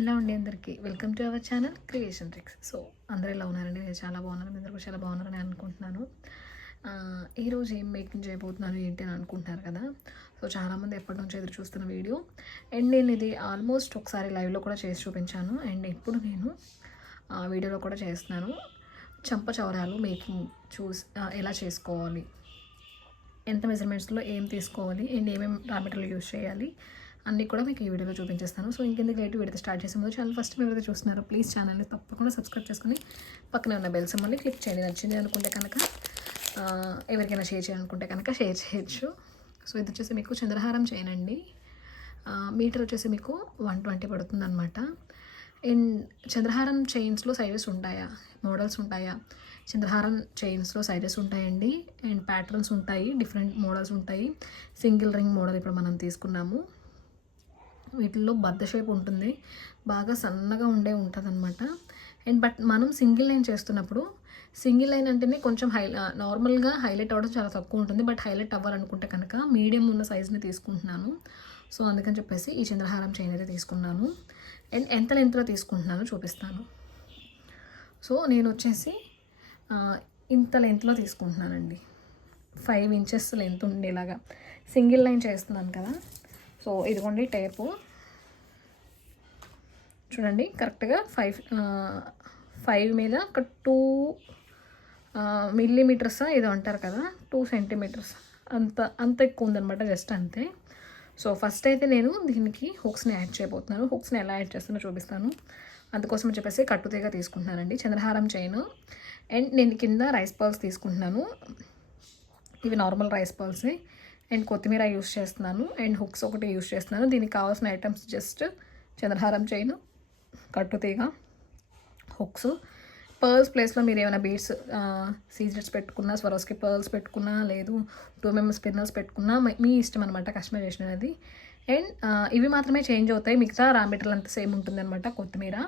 Hello అండి అందరికీ. Welcome to our channel creation tricks. So అందరూ ఎలా ఉన్నారండి? నేను చాలా బాగున్నాను. మీ అందరూ కూడా చాలా బాగున్నారని అనుకుంటున్నాను. ఈరోజు ఏం మేకింగ్ చేయబోతున్నాను ఏంటి అని అనుకుంటున్నారు కదా? సో చాలామంది ఎప్పటి నుంచి ఎదురు చూస్తున్న వీడియో. అండ్ నేను ఇది ఆల్మోస్ట్ ఒకసారి లైవ్లో కూడా చేసి చూపించాను. అండ్ ఇప్పుడు నేను ఆ, వీడియోలో కూడా చేస్తున్నాను. చంప చౌరాలు మేకింగ్ చూస్ ఎలా చేసుకోవాలి? ఎంత మెజర్మెంట్స్లో ఏం తీసుకోవాలి? అండ్ ఏమేమి రా మెటీరియల్ యూస్ చేయాలి? అన్నీ కూడా మీకు ఈ వీడియోలో చూపించేస్తాను. సో ఇంకెందుకు లేట్ వీడియో స్టార్ట్ చేసే ముందు ఛానల్ ఫస్ట్ మీరు చూస్తున్నారు చూస్తున్నారో ప్లీజ్ ఛానల్ని తప్పకుండా సబ్స్క్రైబ్ చేసుకుని పక్కనే ఉన్న బెల్ సింబల్ని క్లిక్ చేయండి. నచ్చింది అనుకుంటే కనుక ఎవరికైనా షేర్ చేయాలనుకుంటే కనుక షేర్ చేయొచ్చు. సో ఇది వచ్చేసి మీకు చంద్రహారం చేయనండి. మీటర్ వచ్చేసి మీకు వన్ ట్వంటీ పడుతుంది అనమాట అండ్ చంద్రహారం చైన్స్లో సైజెస్ ఉంటాయా? మోడల్స్ ఉంటాయా? చంద్రహారం చైన్స్లో సైజెస్ ఉంటాయండి. అండ్ ప్యాటర్న్స్ ఉంటాయి. డిఫరెంట్ మోడల్స్ ఉంటాయి. సింగిల్ రింగ్ మోడల్ ఇప్పుడు మనం తీసుకున్నాము. వీటిల్లో బద్ద షేప్ ఉంటుంది. బాగా సన్నగా ఉండే ఉంటుంది అనమాట అండ్ బట్ మనం సింగిల్ లైన్ చేస్తున్నప్పుడు సింగిల్ లైన్ అంటేనే కొంచెం హై నార్మల్గా హైలైట్ అవ్వడం చాలా తక్కువ ఉంటుంది. బట్ హైలైట్ అవ్వాలనుకుంటే కనుక మీడియం ఉన్న సైజ్ని తీసుకుంటున్నాను. సో అందుకని చెప్పేసి ఈ చంద్రహారం చైన్ అయితే తీసుకున్నాను. అండ్ ఎంత లెంత్లో తీసుకుంటున్నానో చూపిస్తాను. సో నేను వచ్చేసి ఇంత లెంత్లో తీసుకుంటున్నానండి. ఫైవ్ ఇంచెస్ లెంత్ ఉండేలాగా. సింగిల్ లైన్ చేస్తున్నాను కదా. సో ఇదిగోండి టేపు. చూడండి కరెక్ట్గా ఫైవ్ ఫైవ్ మీద ఒక టూ మిల్లీమీటర్స్ ఏదో అంటారు కదా టూ సెంటీమీటర్స్ అంత అంత ఎక్కువ ఉందనమాట జస్ట్ అంతే. సో ఫస్ట్ అయితే నేను దీనికి హుక్స్ని యాడ్ చేయబోతున్నాను. హుక్స్ని ఎలా యాడ్ చేస్తానో చూపిస్తాను. అందుకోసం చెప్పేసి కట్టుతీగ తీసుకుంటున్నానండి. చంద్రహారం చైన్. అండ్ నేను కింద రైస్ పర్ల్స్ తీసుకుంటున్నాను. ఇవి నార్మల్ రైస్ పర్ల్సే అండ్ కొత్తిమీర యూస్ చేస్తున్నాను అండ్ హుక్స్ ఒకటి యూస్ చేస్తున్నాను. దీనికి కావాల్సిన ఐటమ్స్ జస్ట్ చంద్రహారం చైన్ కట్టుతీగ హుక్స్. పర్ల్స్ ప్లేస్లో మీరు ఏమైనా బీడ్స్ సీజెట్స్ పెట్టుకున్నా స్వరోస్కి పర్ల్స్ పెట్టుకున్నా లేదు టూ మెంబర్స్ స్పిన్నర్స్ పెట్టుకున్నా మీ- ఇష్టం అనమాట కస్టమైజేషన్ అనేది అండ్ ఇవి మాత్రమే చేంజ్ అవుతాయి. మిగతా రా మెటీరియల్ అంతా సేమ్ ఉంటుంది అనమాట కొత్తిమీర.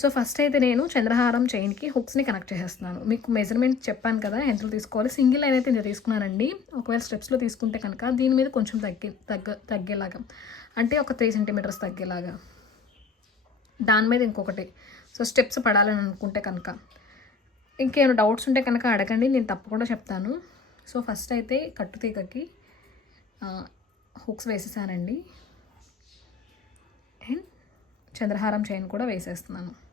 సో ఫస్ట్ అయితే నేను చంద్రహారం చైన్కి హుక్స్ని కనెక్ట్ చేసేస్తున్నాను. మీకు మెజర్మెంట్ చెప్పాను కదా ఎంతలో తీసుకోవాలి. సింగిల్ లైన్ అయితే నేను తీసుకున్నానండి. ఒకవేళ స్టెప్స్లో తీసుకుంటే కనుక దీని మీద కొంచెం తగ్గి తగ్గ తగ్గేలాగా. అంటే ఒక త్రీ సెంటీమీటర్స్ తగ్గేలాగా. దాని మీద ఇంకొకటి. సో స్టెప్స్ పడాలని అనుకుంటే కనుక. ఇంకేమైనా డౌట్స్ ఉంటే కనుక అడగండి నేను తప్పకుండా చెప్తాను. సో ఫస్ట్ అయితే కట్టుతీగకి హుక్స్ వేసేసానండి. అండ్ చంద్రహారం చైన్ కూడా వేసేస్తున్నాను.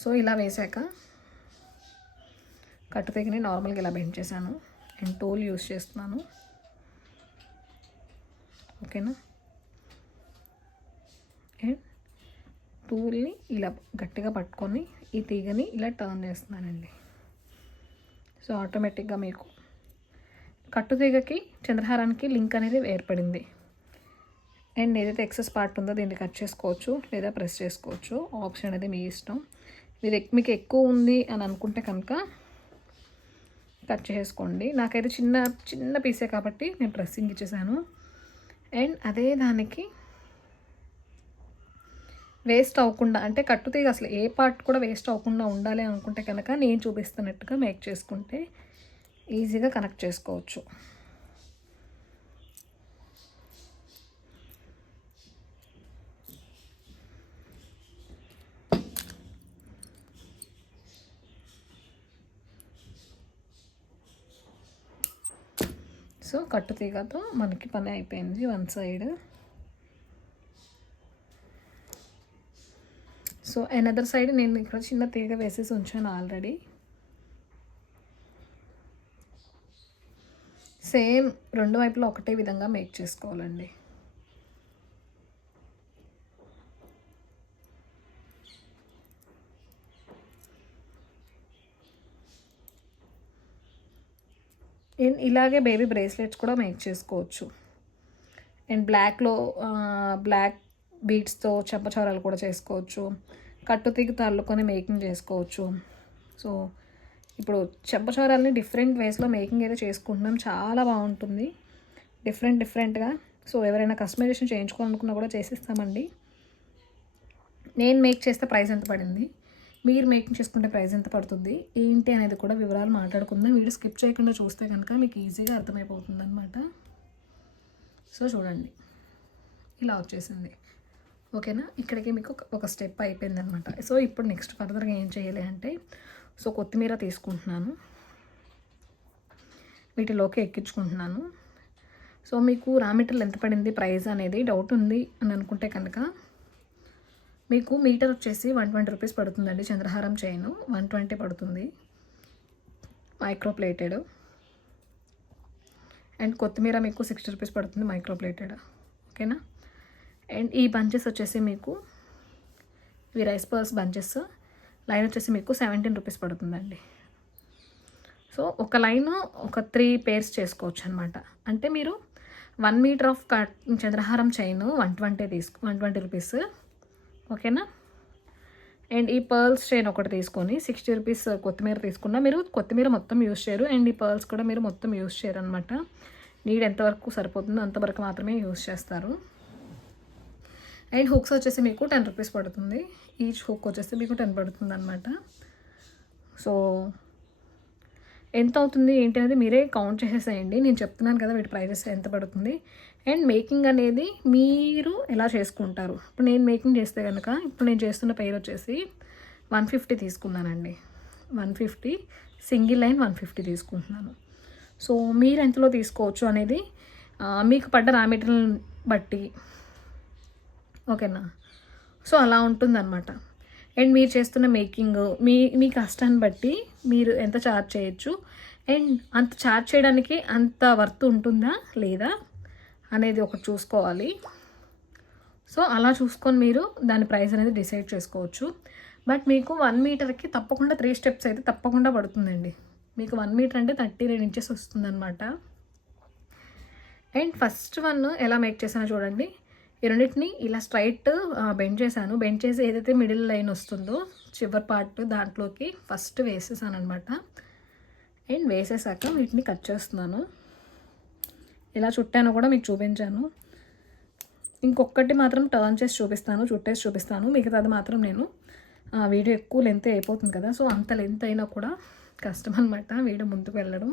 సో ఇలా వేసాక కట్టుతీగని నార్మల్గా ఇలా బెండ్ చేశాను. అండ్ టోల్ యూస్ చేస్తున్నాను. ఓకేనా? అండ్ టూల్ని ఇలా గట్టిగా పట్టుకొని ఈ తీగని ఇలా టర్న్ చేస్తున్నానండి. సో ఆటోమేటిక్గా మీకు కట్టు తీగకి చంద్రహారానికి లింక్ అనేది ఏర్పడింది. అండ్ ఏదైతే ఎక్సెస్ పార్ట్ ఉందో దీన్ని కట్ చేసుకోవచ్చు లేదా ప్రెస్ చేసుకోవచ్చు. ఆప్షన్ అనేది మీ ఇష్టం. మీరు మీకు ఎక్కువ ఉంది అని అనుకుంటే కనుక కట్ చేసుకోండి. నాకైతే చిన్న చిన్న పీసే కాబట్టి నేను డ్రెస్సింగ్ ఇచ్చేసాను. అండ్ అదే దానికి వేస్ట్ అవ్వకుండా అంటే కట్టుతీగ అసలు ఏ పార్ట్ కూడా వేస్ట్ అవ్వకుండా ఉండాలి అనుకుంటే కనుక నేను చూపిస్తున్నట్టుగా మేక్ చేసుకుంటే ఈజీగా కనెక్ట్ చేసుకోవచ్చు సో కట్టుతీగతో మనకి పని అయిపోయింది one side. So another side నేను ఇక్కడ చిన్న తీగ వేసేసి ఉంచాను ఆల్రెడీ సేమ్ రెండు వైపులా ఒకటే విధంగా మేక్ చేసుకోవాలండి. ఇలాగే బేబీ బ్రేస్లెట్స్ కూడా మేక్ చేసుకోవచ్చు. అండ్ బ్లాక్లో బ్లాక్ బీట్స్తో చెంపచవరాలు కూడా చేసుకోవచ్చు. కట్టు తీగతో తల్లుకొని మేకింగ్ చేసుకోవచ్చు. సో ఇప్పుడు చెంపచవరాలని డిఫరెంట్ వేస్లో మేకింగ్ అయితే చేసుకుంటున్నాం. చాలా బాగుంటుంది. డిఫరెంట్ డిఫరెంట్గా. సో ఎవరైనా కస్టమైజేషన్ చేయించుకోవాలనుకున్నా కూడా చేసిస్తామండి. నేను మేక్ చేస్తే ప్రైస్ ఎంత పడింది? మీరు మేకింగ్ చేసుకుంటే ప్రైస్ ఎంత పడుతుంది? ఏంటి అనేది కూడా వివరాలు మాట్లాడుకుందాం. వీడియో స్కిప్ చేయకుండా చూస్తే కనుక మీకు ఈజీగా అర్థమైపోతుంది అనమాట సో చూడండి. ఇలా వచ్చేసింది. ఓకేనా? ఇక్కడికి మీకు ఒక- స్టెప్ అయిపోయింది అనమాట సో ఇప్పుడు నెక్స్ట్ ఫర్దర్గా ఏం చేయాలి అంటే సో కొత్తిమీర తీసుకుంటున్నాను. వీటిలోకి ఎక్కించుకుంటున్నాను. సో మీకు రా మెటీరియల్ ఎంత పడింది? ప్రైస్ అనేది డౌట్ ఉంది అని అనుకుంటే కనుక మీకు మీటర్ వచ్చేసి వన్ ట్వంటీ రూపీస్ పడుతుందండి చంద్రహారం చైన్. వన్ ట్వంటీ పడుతుంది. మైక్రో ప్లేటెడ్ అండ్ కొత్తిమీర మీకు సిక్స్టీ రూపీస్ పడుతుంది మైక్రో ప్లేటెడ్ ఓకేనా? అండ్ ఈ బంచెస్ వచ్చేసి మీకు ఇవి రైస్ పర్స్ బంచెస్. లైన్ వచ్చేసి మీకు సెవెంటీన్ రూపీస్ పడుతుందండి. సో ఒక లైన్ ఒక త్రీ పేర్స్ చేసుకోవచ్చు అనమాట అంటే మీరు వన్ మీటర్ ఆఫ్ కట్ చంద్రహారం చైన్ వన్ ట్వంటీ తీసుకు వన్ ట్వంటీ రూపీస్. ఓకేనా? అండ్ ఈ పర్ల్స్ చైన్ ఒకటి తీసుకొని సిక్స్టీ రూపీస్ కొత్తిమీర తీసుకున్నా మీరు కొత్తిమీర మొత్తం యూస్ చేయరు. అండ్ ఈ పర్ల్స్ కూడా మీరు మొత్తం యూస్ చేయరు అనమాట నీడ్ ఎంతవరకు సరిపోతుందో అంతవరకు మాత్రమే యూస్ చేస్తారు. అండ్ హుక్స్ వచ్చేసి మీకు టెన్ రూపీస్ పడుతుంది. ఈచ్ హుక్ వచ్చేసి మీకు టెన్ పడుతుంది అనమాట సో ఎంత అవుతుంది ఏంటి అనేది మీరే కౌంట్ చేసేసేయండి. నేను చెప్తున్నాను కదా వీటి ప్రైజెస్ ఎంత పడుతుంది. అండ్ మేకింగ్ అనేది మీరు ఎలా చేసుకుంటారు? ఇప్పుడు నేను మేకింగ్ చేస్తే కనుక ఇప్పుడు నేను చేస్తున్న పేరు వచ్చేసి వన్ ఫిఫ్టీ తీసుకున్నానండి. One fifty single line one fifty తీసుకుంటున్నాను. సో మీరు ఎంతలో తీసుకోవచ్చు అనేది మీకు పడ్డ రా మెటీరియల్ బట్టి. ఓకేనా? సో అలా ఉంటుందన్నమాట. అండ్ మీరు చేస్తున్న మేకింగ్ మీ మీ కష్టాన్ని బట్టి మీరు ఎంత ఛార్జ్ చేయొచ్చు? అండ్ అంత ఛార్జ్ చేయడానికి అంత వర్త్ ఉంటుందా? లేదా? అనేది ఒకటి చూసుకోవాలి. సో అలా చూసుకొని మీరు దాని ప్రైస్ అనేది డిసైడ్ చేసుకోవచ్చు. బట్ మీకు వన్ మీటర్కి తప్పకుండా త్రీ స్టెప్స్ అయితే తప్పకుండా పడుతుందండి. మీకు వన్ మీటర్ అంటే థర్టీ నైన్ ఇంచెస్ వస్తుందన్నమాట. అండ్ ఫస్ట్ వన్ ఎలా మేక్ చేశానో చూడండి. ఈ రెండింటిని ఇలా స్ట్రైట్ బెండ్ చేశాను. బెండ్ చేసి ఏదైతే మిడిల్ లైన్ వస్తుందో చివరి పార్ట్ దాంట్లోకి ఫస్ట్ వేసేసాను అనమాట అండ్ వేసేసాక వీటిని కట్ చేస్తున్నాను. ఇలా చుట్టానో కూడా మీకు చూపించాను. ఇంకొకటి మాత్రం టర్న్ చేసి చూపిస్తాను చుట్టేసి చూపిస్తాను. మిగతాది మాత్రం నేను వీడియో ఎక్కువ లెంత్ అయిపోతుంది కదా సో అంత లెంత్ అయినా కూడా కష్టం అనమాట వీడియో ముందుకు వెళ్ళడం.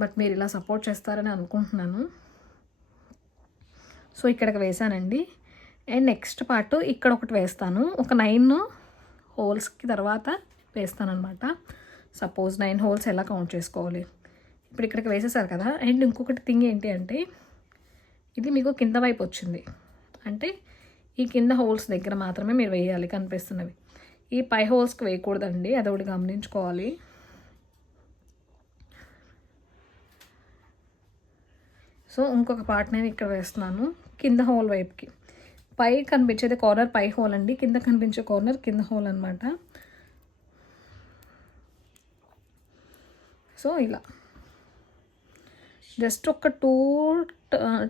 బట్ మీరు ఇలా సపోర్ట్ చేస్తారని అనుకుంటున్నాను. సో ఇక్కడికి వేసానండి అండ్ నెక్స్ట్ పార్ట్ ఇక్కడ ఒకటి వేస్తాను. ఒక నైన్ హోల్స్కి తర్వాత వేస్తాను అనమాట సపోజ్ నైన్ హోల్స్ ఎలా కౌంట్ చేసుకోవాలి? ఇప్పుడు ఇక్కడికి వేసేసారు కదా. అండ్ ఇంకొకటి థింగ్ ఏంటి అంటే ఇది మీకు కింద వైపు వచ్చింది. అంటే ఈ కింద హోల్స్ దగ్గర మాత్రమే మీరు వేయాలి కనిపిస్తున్నవి. ఈ పై హోల్స్కి వేయకూడదండి అది ఒకటి గమనించుకోవాలి. సో ఇంకొక పార్ట్ నేను ఇక్కడ వేస్తున్నాను కింద హోల్ వైపుకి. పై కనిపించేది కార్నర్ పై హోల్ అండి. కింద కనిపించే కార్నర్ కింద హోల్ అనమాట సో ఇలా. జస్ట్ ఒక టూ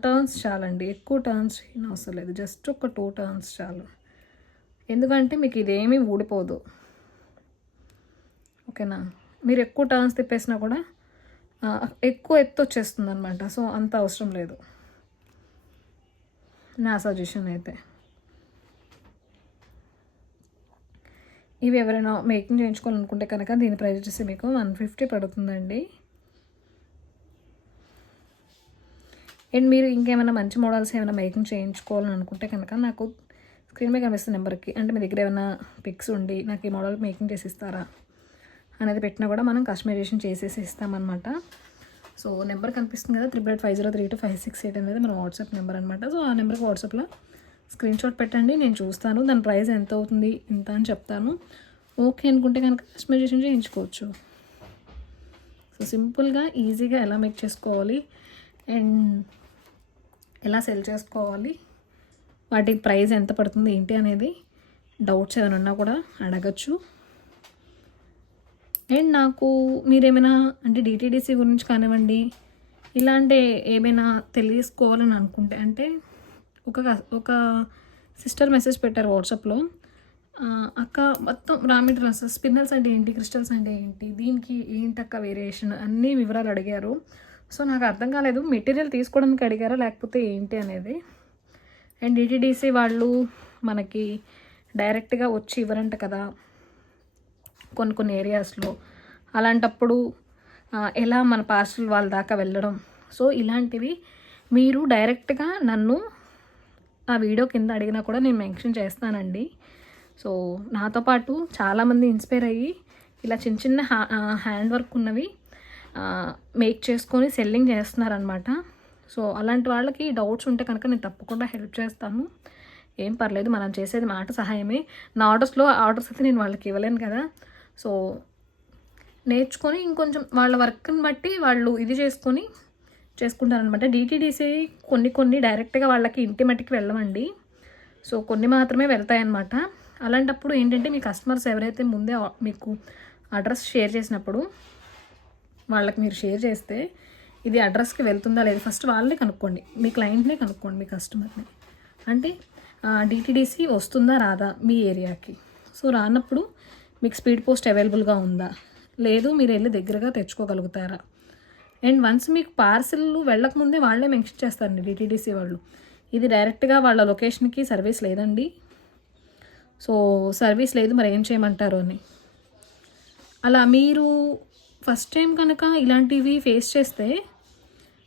టర్న్స్ చాలండి. ఎక్కువ టర్న్స్ చేయని అవసరం లేదు. జస్ట్ ఒక టూ టర్న్స్ చాలు. ఎందుకంటే మీకు ఇదేమీ ఊడిపోదు. ఓకేనా? మీరు ఎక్కువ టర్న్స్ తిప్పేసినా కూడా ఎక్కువ ఎత్తు వచ్చేస్తుంది అనమాట సో అంత అవసరం లేదు. నా సజెషన్ అయితే. ఇవి ఎవరైనా మేకింగ్ చేయించుకోవాలనుకుంటే కనుక దీని ప్రైస్ వచ్చేసి మీకు వన్ ఫిఫ్టీ పడుతుందండి. అండ్ మీరు ఇంకేమైనా మంచి మోడల్స్ ఏమైనా మేకింగ్ చేయించుకోవాలని అనుకుంటే కనుక నాకు స్క్రీన్ మీద కనిపిస్తున్న నెంబర్కి అంటే మీ దగ్గర ఏమైనా పిక్స్ ఉండి నాకు ఈ మోడల్ మేకింగ్ చేసి ఇస్తారా అనేది పెట్టినా కూడా మనం కస్టమైజేషన్ చేసేసి ఇస్తామన్నమాట సో నెంబర్ కనిపిస్తుంది కదా triple eight five zero three two five six eight అనేది మన వాట్సాప్ నెంబర్ అనమాట సో ఆ నెంబర్కి వాట్సాప్లో స్క్రీన్ షాట్ పెట్టండి నేను చూస్తాను. దాని ప్రైస్ ఎంత అవుతుంది ఎంత అని చెప్తాను. ఓకే అనుకుంటే కనుక కస్టమైజేషన్ చేయించుకోవచ్చు. సో సింపుల్గా ఈజీగా ఎలా మేక్ చేసుకోవాలి? అండ్ ఎలా సెల్ చేసుకోవాలి వాటి ప్రైస్ ఎంత పడుతుంది ఏంటి అనేది డౌట్స్ ఏమైనా ఉన్నా కూడా అడగచ్చు. అండ్ నాకు మీరేమైనా అంటే డిటీడీసీ గురించి కానివ్వండి ఇలాంటి ఏమైనా తెలుసుకోవాలని అనుకుంటే అంటే ఒక ఒక సిస్టర్ మెసేజ్ పెట్టారు వాట్సాప్లో అక్క మొత్తం రామిడ్ డ్రెస్సెస్ స్పిన్నల్స్ అంటే ఏంటి క్రిస్టల్స్ అంటే ఏంటి దీనికి ఏంటక్క వేరియేషన్ అన్ని వివరాలు అడిగారు. సో నాకు అర్థం కాలేదు. మెటీరియల్ తీసుకోవడానికి అడిగారా? లేకపోతే ఏంటి అనేది. అండ్ డిటీడీసీ వాళ్ళు మనకి డైరెక్ట్గా వచ్చి ఇవ్వరంట కదా. కొన్ని కొన్ని ఏరియాస్లో. అలాంటప్పుడు ఎలా మన పార్సల్ వాళ్ళ దాకా వెళ్ళడం? సో ఇలాంటివి మీరు డైరెక్ట్గా నన్ను ఆ వీడియో కింద అడిగినా కూడా నేను మెన్షన్ చేస్తానండి. సో నాతో పాటు చాలామంది ఇన్స్పైర్ అయ్యి ఇలా చిన్న చిన్న హ్యా హ్యాండ్ వర్క్ ఉన్నవి మేక్ చేసుకొని సెల్లింగ్ చేస్తున్నారనమాట సో అలాంటి వాళ్ళకి డౌట్స్ ఉంటే కనుక నేను తప్పకుండా హెల్ప్ చేస్తాను. ఏం పర్లేదు మనం చేసేది మాట సహాయమే. నా ఆర్డర్స్లో ఆర్డర్స్ అయితే నేను వాళ్ళకి ఇవ్వలేను కదా. సో నేర్చుకొని ఇంకొంచెం వాళ్ళ వర్క్ని బట్టి వాళ్ళు ఇది చేసుకొని చేసుకుంటారనమాట డిటీడీసీ కొన్ని కొన్ని డైరెక్ట్గా వాళ్ళకి ఇంటి మట్టికి వెళ్ళమండి. సో కొన్ని మాత్రమే వెళ్తాయన్నమాట. అలాంటప్పుడు ఏంటంటే మీ కస్టమర్స్ ఎవరైతే ముందే మీకు అడ్రస్ షేర్ చేసినప్పుడు వాళ్ళకి మీరు షేర్ చేస్తే ఇది అడ్రస్కి వెళ్తుందా లేదా? ఫస్ట్ వాళ్ళనే కనుక్కోండి. మీ క్లయింట్నే కనుక్కోండి మీ కస్టమర్ని. అంటే డిటీడీసీ వస్తుందా రాదా మీ ఏరియాకి? సో రానప్పుడు మీకు స్పీడ్ పోస్ట్ అవైలబుల్గా ఉందా? లేదు మీరు వెళ్ళి దగ్గరగా తెచ్చుకోగలుగుతారా? అండ్ వన్స్ మీకు పార్సిల్ వెళ్ళకముందే వాళ్ళే మెన్షన్ చేస్తారండి డిటీడీసీ వాళ్ళు. ఇది డైరెక్ట్గా వాళ్ళ లొకేషన్కి సర్వీస్ లేదండి. సో సర్వీస్ లేదు మరి ఏం చేయమంటారు అని. అలా మీరు ఫస్ట్ టైం కనుక ఇలాంటివి ఫేస్ చేస్తే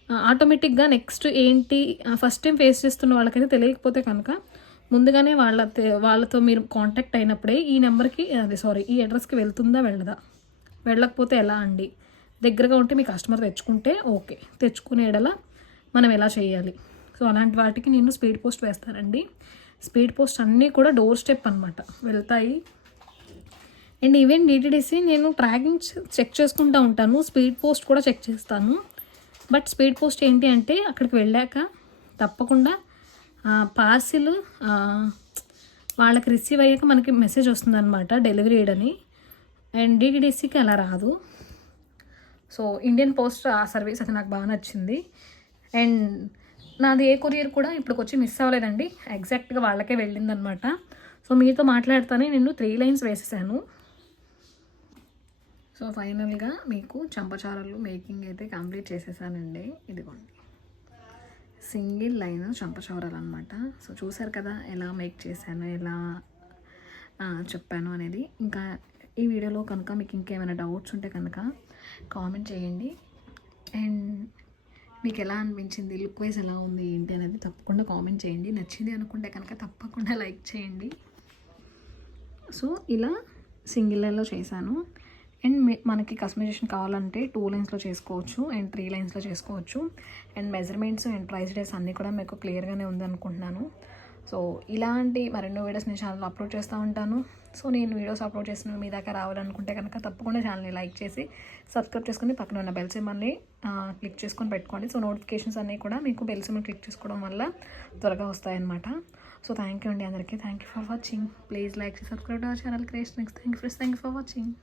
ఆటోమేటిక్గా నెక్స్ట్ ఏంటి ఫస్ట్ టైం ఫేస్ చేస్తున్న వాళ్ళకైతే తెలియకపోతే కనుక ముందుగానే వాళ్ళ వాళ్ళతో మీరు కాంటాక్ట్ అయినప్పుడే ఈ నెంబర్కి అదే సారీ ఈ అడ్రస్కి వెళ్తుందా వెళ్ళదా? వెళ్ళకపోతే ఎలా అండి? దగ్గరగా ఉంటే మీ కస్టమర్ తెచ్చుకుంటే ఓకే. తెచ్చుకునేడలా మనం ఎలా చేయాలి? సో అలాంటి వాటికి నేను స్పీడ్ పోస్ట్ వేస్తానండి. స్పీడ్ పోస్ట్ అన్నీ కూడా డోర్ స్టెప్ అనమాట వెళ్తాయి అండ్ ఈవెన్ డిటిడిసి నేను ట్రాకింగ్ చెక్ చేసుకుంటూ ఉంటాను. స్పీడ్ పోస్ట్ కూడా చెక్ చేస్తాను. బట్ స్పీడ్ పోస్ట్ ఏంటి అంటే అక్కడికి వెళ్ళాక తప్పకుండా పార్సిల్ వాళ్ళకి రిసీవ్ అయ్యాక మనకి మెసేజ్ వస్తుందన్నమాట డెలివరీ అని అండ్ డీటీడీసీకి అలా రాదు. సో ఇండియన్ పోస్ట్ ఆ సర్వీస్ అది నాకు బాగా నచ్చింది. అండ్ నాది ఏ కొరియర్ కూడా ఇప్పటికి వచ్చి మిస్ అవ్వలేదండి. ఎగ్జాక్ట్గా వాళ్ళకే వెళ్ళిందనమాట సో మీతో మాట్లాడుతానే నేను త్రీ లైన్స్ వేసేసాను. సో ఫైనల్గా మీకు చంపచారలు మేకింగ్ అయితే కంప్లీట్ చేసేసానండి. ఇదిగోండి. సింగిల్ లైన్ చంపచారాలు అనమాట సో చూసారు కదా ఎలా మేక్ చేశాను ఎలా చెప్పాను అనేది. ఇంకా ఈ వీడియోలో కనుక మీకు ఇంకేమైనా డౌట్స్ ఉంటే కనుక కామెంట్ చేయండి. అండ్ మీకు ఎలా అనిపించింది లుక్ వైజ్ ఎలా ఉంది ఏంటి అనేది తప్పకుండా కామెంట్ చేయండి. నచ్చింది అనుకుంటే కనుక తప్పకుండా లైక్ చేయండి. సో ఇలా సింగిల్లలో చేశాను. అండ్ మీ- మనకి కస్టమైజేషన్ కావాలంటే టూ లైన్స్లో చేసుకోవచ్చు అండ్ త్రీ లైన్స్లో చేసుకోవచ్చు. And measurements and price days అన్నీ కూడా మీకు క్లియర్గానే ఉంది అనుకుంటున్నాను. సో ఇలాంటి మరెన్నో వీడియోస్ నేను ఛానల్లో అప్లోడ్ చేస్తూ ఉంటాను. సో నేను వీడియోస్ అప్లోడ్ చేసిన మీ దాకా రావాలనుకుంటే కనుక తప్పకుండా ఛానల్ని లైక్ చేసి సబ్స్క్రైబ్ చేసుకుని పక్కన ఉన్న బెల్ సింబల్ని క్లిక్ చేసుకొని పెట్టుకోండి. సో నోటిఫికేషన్స్ అన్నీ కూడా మీకు బెల్ సింబల్ క్లిక్ చేసుకోవడం వల్ల త్వరగా వస్తాయన్నమాట. సో థ్యాంక్ యూ అండి అందరికీ. Thank you for watching please like subscribe our channel creation next thank you friends thank you for watching